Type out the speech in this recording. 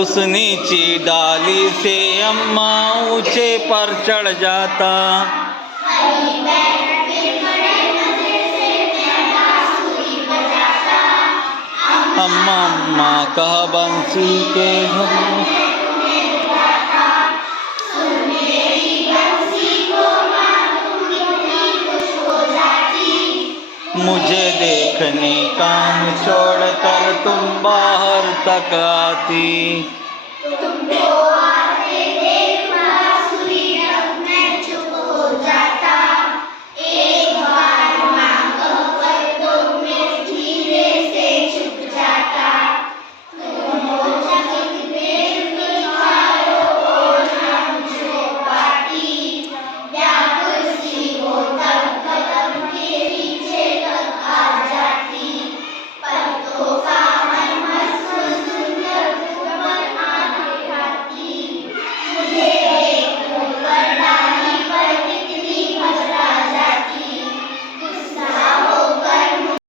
उस नीची डाली से अम्मा ऊंचे पर चढ़ जाता। अम्मा अम्मा कहा बंसी के धुन। मुझे देखने काम छोड़कर तुम बाहर तक आती।